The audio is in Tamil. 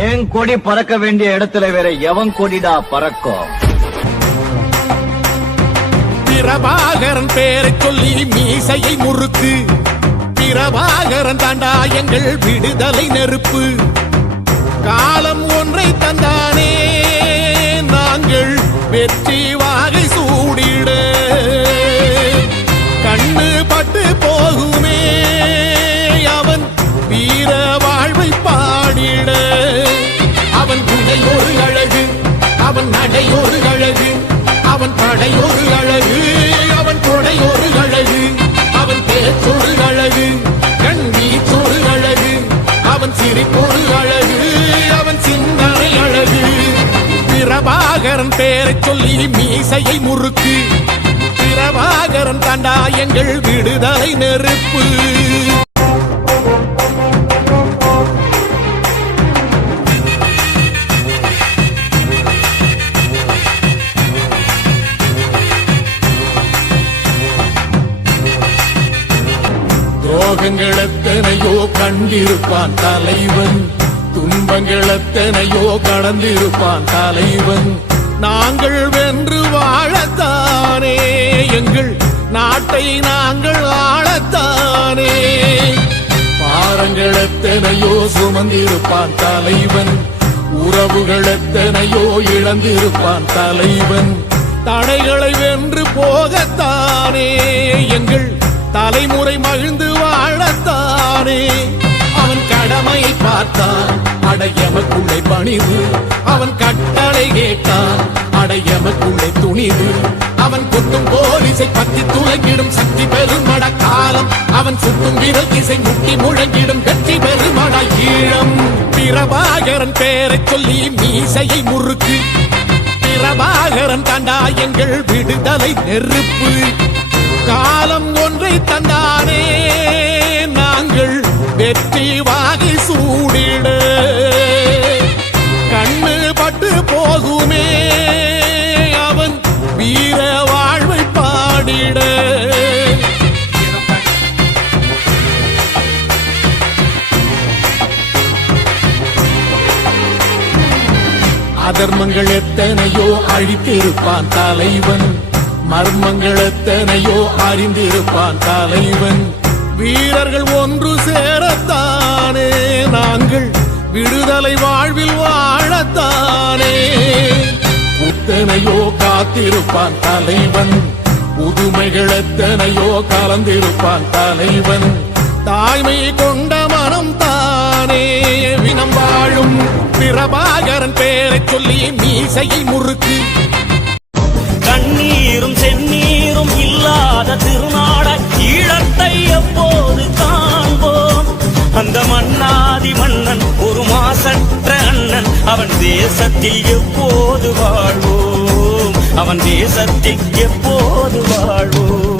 என் கொடி பறக்க வேண்டிய இடத்துல வேற எவன் கொடிடா பறக்கும்? பிரபாகரன் பேரை சொல்லி மீசையை முறுக்கு. பிரபாகரன் தாண்டா எங்கள் விடுதலை நெருப்பு. காலம் ஒன்றை தந்தானே நாங்கள் வெற்றி வாகை சூடிட. கண்ணு பட்டு போகுமே அவன் வீர வாழ்வை பாடிட. அவன் குடை ஒரு அழகு, அவன் நடை ஒரு அழகு, அவன் படை ஒரு அழகு, அவன் கொடை ஒரு அழகு, அவன் பேச்சொரு அழகு, கண் வீச்சொரு அழகு, அவன் சிரிப்பொரு அழகு, அவன் சிந்தனை அழகு. பிரபாகரன் பேரை சொல்லி மீசையை முறுக்கு. பிரபாகரன் தாண்டா எங்கள் விடுதலை நெருப்பு. துரோகங்கள் எத்தனையோ கண்டிருப்பான் தலைவன், துன்பங்கள் எத்தனையோ கடந்திருப்பான் தலைவன். நாங்கள் வென்று வாழத்தானே எங்கள் நாட்டை நாங்கள் ஆளத்தானே. பாரங்கள் எத்தனையோ சுமந்திருப்பான் தலைவன், உறவுகள் எத்தனையோ இழந்திருப்பான் தலைவன். தடைகளை வென்று போகத்தானே எங்கள் தலைமுறை மகிழ்ந்து வாழத்தானே. அவன் கடமையை பார்த்தான் அடையமக்குள்ளே பணிவு, அவன் கட்டளை கேட்டான் அடையமக்குள்ளே துணிவு. அவன் குத்தும் போலீசை பத்தி துளைக்கிடும் சக்தி பெருமட காலம், அவன் சுட்டும் விரல் திசை முட்டி முழங்கிடும் வெற்றி பெருமட ஈழம். பிரபாகரன் பேரை சொல்லி மீசையை முறுக்கு. பிரபாகரன் தாண்டா எங்கள் விடுதலை நெருப்பு. காலம் ஒன்றை தந்தானே நாங்கள் வெற்றி வாகை சூடிட. கண்ணு பட்டு போகுமே அவன் வீர வாழ்வை பாடிட. அதர்மங்கள் எத்தனையோ அழித்திருப்பான் தலைவன், மர்மங்கள் எத்தனையோ அறிந்திருப்பான் தலைவன். வீரர்கள் ஒன்று சேரத்தானே நாங்கள் விடுதலை வாழ்வில் வாழத்தானே. எத்தனையோ காத்திருப்பான் தலைவன், புதுமைகள் எத்தனையோ கலந்திருப்பான் தலைவன். தாய்மை கொண்ட மனம் தானே வினம் வாழும் பிரபாகரன் பேரை சொல்லி மீசையை முறுக்கு. கண்ணீரும் செந்நீரும் இல்லாத திருநாட ஈழத்தை எப்போது காண்போம்? அந்த மன்னாதி மன்னன் ஒரு மாசற்ற அண்ணன், அவன் தேசத்தில் எப்போது வாழ்வோம்? அவன் தேசத்தில் எப்போது வாழ்வோம்?